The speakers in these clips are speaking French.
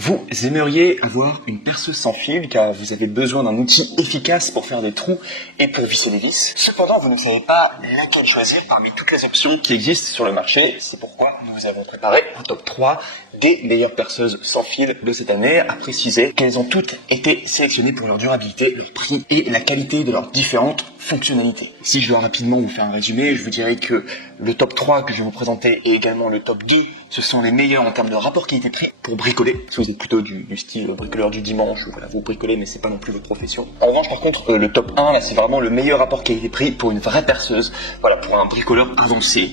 Vous aimeriez avoir une perceuse sans fil car vous avez besoin d'un outil efficace pour faire des trous et pour visser les vis. Cependant, vous ne savez pas laquelle choisir parmi toutes les options qui existent sur le marché. C'est pourquoi nous vous avons préparé un top 3 des meilleures perceuses sans fil de cette année, à préciser qu'elles ont toutes été sélectionnées pour leur durabilité, leur prix et la qualité de leurs différentes fonctionnalités. Si je dois rapidement vous faire un résumé, je vous dirais que le top 3 que je vais vous présenter et également le top 2, ce sont les meilleurs en termes de rapport qualité-prix pour bricoler. Si vous êtes plutôt du style bricoleur du dimanche, voilà, vous bricolez mais c'est pas non plus votre profession. En revanche, par contre, le top 1, là, c'est vraiment le meilleur rapport qualité-prix pour une vraie perceuse, voilà, pour un bricoleur avancé,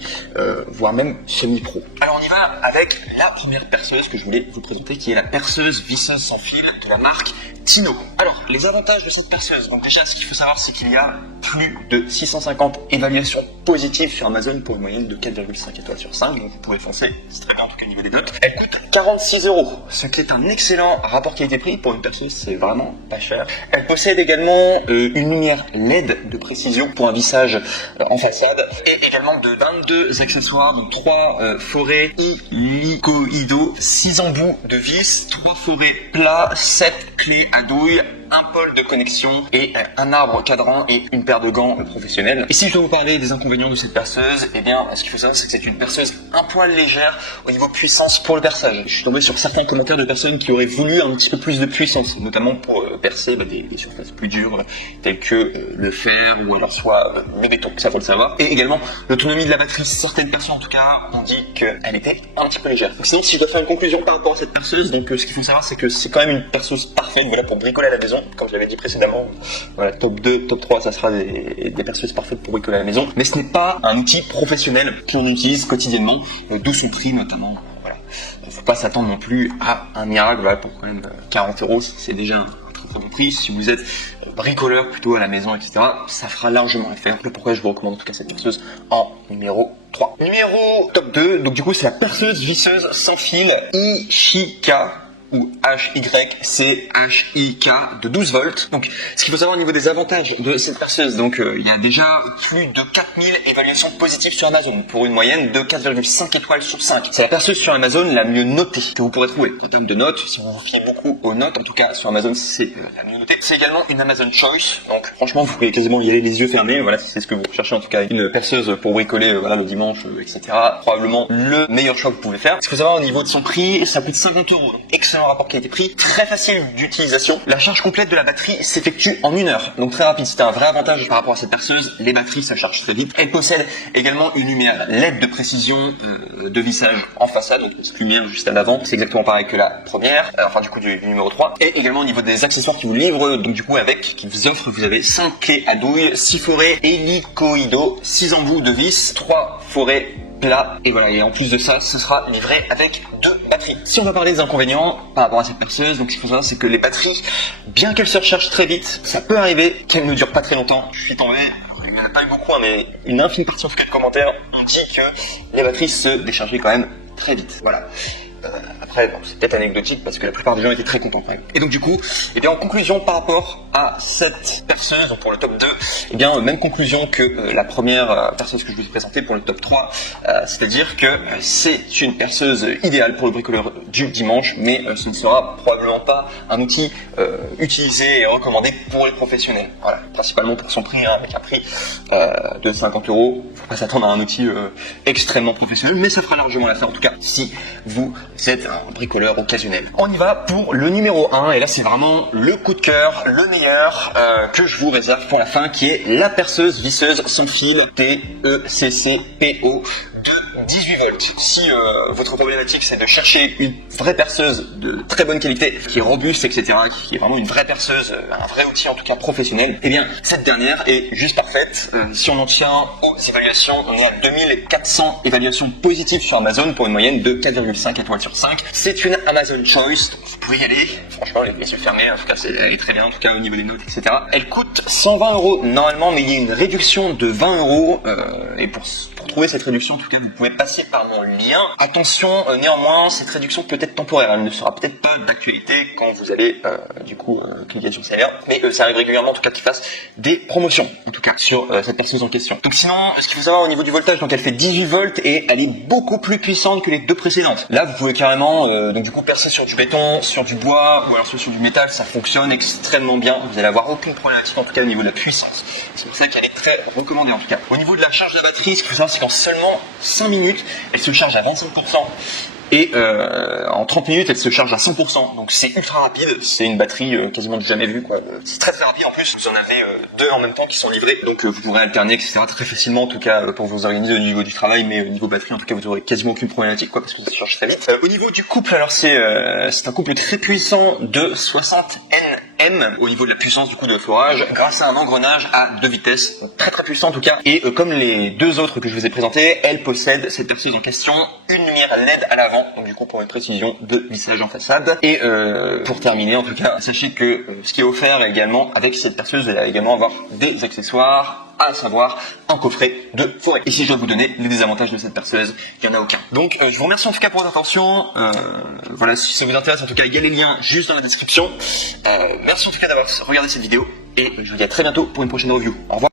voire même semi-pro. Alors on y va avec la première perceuse que je voulais vous présenter, qui est la perceuse visseuse sans fil de la marque Tino. Alors, les avantages de cette perceuse, donc déjà, ce qu'il faut savoir, c'est qu'il y a plus de 650 évaluations positives sur Amazon pour une moyenne de 4,5 étoiles sur 5, donc vous pouvez foncer, c'est très bien en tout cas au niveau des notes. Elle coûte 46 €, ce qui est un excellent rapport qualité-prix pour une perceuse, c'est vraiment pas cher. Elle possède également une lumière LED de précision pour un vissage en façade, et également de 22 accessoires, donc 3 forêts hélicoïdaux, 6 embouts de vis, 3 forêts plats, 7 clés à douille, un pôle de connexion et un arbre cadran et une paire de gants professionnels. Et si je dois vous parler des inconvénients de cette perceuse, eh bien, ce qu'il faut savoir, c'est que c'est une perceuse un poil légère au niveau puissance pour le perçage. Je suis tombé sur certains commentaires de personnes qui auraient voulu un petit peu plus de puissance, notamment pour percer des surfaces plus dures, telles que le fer ou alors soit le béton. Ça, faut le savoir. Et également, l'autonomie de la batterie. Certaines personnes, en tout cas, ont dit qu'elle était un petit peu légère. Donc, sinon, si je dois faire une conclusion par rapport à cette perceuse, donc ce qu'il faut savoir, c'est que c'est quand même une perceuse parfaite, voilà, pour bricoler à la maison. Comme je l'avais dit précédemment, voilà, top 2, top 3, ça sera des perceuses parfaites pour bricoler à la maison. Mais ce n'est pas un outil professionnel qu'on utilise quotidiennement, d'où son prix notamment. Voilà. Il ne faut pas s'attendre non plus à un miracle, voilà, pour quand même 40 €, c'est déjà un très très bon prix. Si vous êtes bricoleur plutôt à la maison, etc., ça fera largement l'affaire. C'est pourquoi je vous recommande en tout cas cette perceuse en numéro 3. Numéro top 2, donc du coup c'est la perceuse visseuse sans fil Ishika, ou HYCHIK de 12 volts. Donc, ce qu'il faut savoir au niveau des avantages de cette perceuse, donc il y a déjà plus de 4000 évaluations positives sur Amazon pour une moyenne de 4,5 étoiles sur 5. C'est la perceuse sur Amazon la mieux notée que vous pourrez trouver. En termes de notes, si vous vous fiez beaucoup aux notes, en tout cas sur Amazon, c'est la mieux notée. C'est également une Amazon Choice, donc franchement, vous pouvez quasiment y aller les yeux fermés. Voilà, si c'est ce que vous recherchez, en tout cas, une perceuse pour bricoler, voilà, le dimanche, etc. Probablement le meilleur choix que vous pouvez faire. Ce qu'il faut savoir au niveau de son prix, ça coûte 50 €. Excellent rapport qualité-prix, très facile d'utilisation. La charge complète de la batterie s'effectue en 1 heure, donc très rapide. C'était un vrai avantage par rapport à cette perceuse. Les batteries, ça charge très vite. Elle possède également une lumière LED de précision de vissage en façade, donc cette lumière juste à l'avant, c'est exactement pareil que la première, enfin du coup du numéro 3. Et également au niveau des accessoires qui vous livrent, donc du coup qui vous offrent, vous avez 5 clés à douille, 6 forêts hélicoïdaux, 6 embouts de vis, 3 forêts plat, et voilà, et en plus de ça, ce sera livré avec 2 batteries. Si on va parler des inconvénients par rapport à cette perceuse, donc ce qu'il faut savoir, c'est que les batteries, bien qu'elles se rechargent très vite, ça peut arriver qu'elles ne durent pas très longtemps. Je suis tombé, il n'y en a pas eu beaucoup, hein, mais une infime partie en tout cas de commentaires dit que les batteries se déchargeaient quand même très vite. Voilà. Après, bon, c'est peut-être anecdotique parce que la plupart des gens étaient très contents quand même. Et donc du coup, eh bien en conclusion par rapport à cette perceuse, donc pour le top 2, eh bien même conclusion que la première perceuse que je vous ai présentée pour le top 3, c'est-à-dire que c'est une perceuse idéale pour le bricoleur du dimanche, mais ce ne sera probablement pas un outil utilisé et recommandé pour les professionnels. Voilà, principalement pour son prix, hein, avec un prix de 50 €. Faut pas s'attendre à un outil extrêmement professionnel, mais ça fera largement l'affaire en tout cas si vous êtes un bricoleur occasionnel. On y va pour le numéro 1, et là c'est vraiment le coup de cœur, le meilleur que je vous réserve pour la fin, qui est la perceuse visseuse sans fil TECCPO de 18 volts. Si votre problématique c'est de chercher une vraie perceuse de très bonne qualité, qui est robuste, etc., qui est vraiment une vraie perceuse, un vrai outil en tout cas professionnel, eh bien cette dernière est juste parfaite. Si on en tient aux évaluations, on est à 2400 évaluations positives sur Amazon pour une moyenne de 4,5 étoiles sur 5. C'est une Amazon Choice, donc vous pouvez y aller. Franchement, les yeux fermés, en tout cas, elle est très bien, en tout cas au niveau des notes, etc. Elle coûte 120 € normalement, mais il y a une réduction de 20 € et pour retrouver cette réduction, en tout cas vous pouvez passer par mon lien. Attention, néanmoins, cette réduction peut être temporaire, elle ne sera peut-être pas d'actualité quand vous allez cliquer sur salaire, mais ça arrive régulièrement en tout cas qu'ils fassent des promotions, en tout cas sur cette perceuse en question. Donc sinon, ce qu'il faut savoir au niveau du voltage, donc elle fait 18 volts et elle est beaucoup plus puissante que les deux précédentes. Là, vous pouvez carrément donc du coup percer sur du béton, sur du bois ou alors sur du métal, ça fonctionne extrêmement bien. Vous allez avoir aucune problématique en tout cas au niveau de la puissance. C'est pour ça qu'elle est très recommandée en tout cas. Au niveau de la charge de batterie, ce qu'il faut savoir, c'est qu'en seulement 5 minutes, elle se charge à 25%. Et en 30 minutes, elle se charge à 100%. Donc c'est ultra rapide. C'est une batterie quasiment du jamais vu, quoi. C'est très très rapide. En plus, vous en avez deux en même temps qui sont livrés. Donc vous pourrez alterner, etc. très facilement, en tout cas pour vous organiser au niveau du travail. Mais au niveau batterie, en tout cas, vous aurez quasiment aucune problématique, quoi, parce que ça se charge très vite. Au niveau du couple, alors c'est un couple très puissant de 60 Nm au niveau de la puissance du coup de forage, grâce à un engrenage à 2 vitesses, très très puissant en tout cas. Et comme les deux autres que je vous ai présentés, elle possède, cette perceuse en question, une lumière LED à l'avant, donc du coup pour une précision de vissage en façade. Et pour terminer en tout cas, sachez que ce qui est offert également avec cette perceuse, vous allez également avoir des accessoires, à savoir un coffret de forêt. Et si je dois vous donner les désavantages de cette perceuse, il n'y en a aucun. Donc je vous remercie en tout cas pour votre attention. Voilà, si ça vous intéresse en tout cas, il y a les liens juste dans la description. Merci en tout cas d'avoir regardé cette vidéo et je vous dis à très bientôt pour une prochaine review. Au revoir.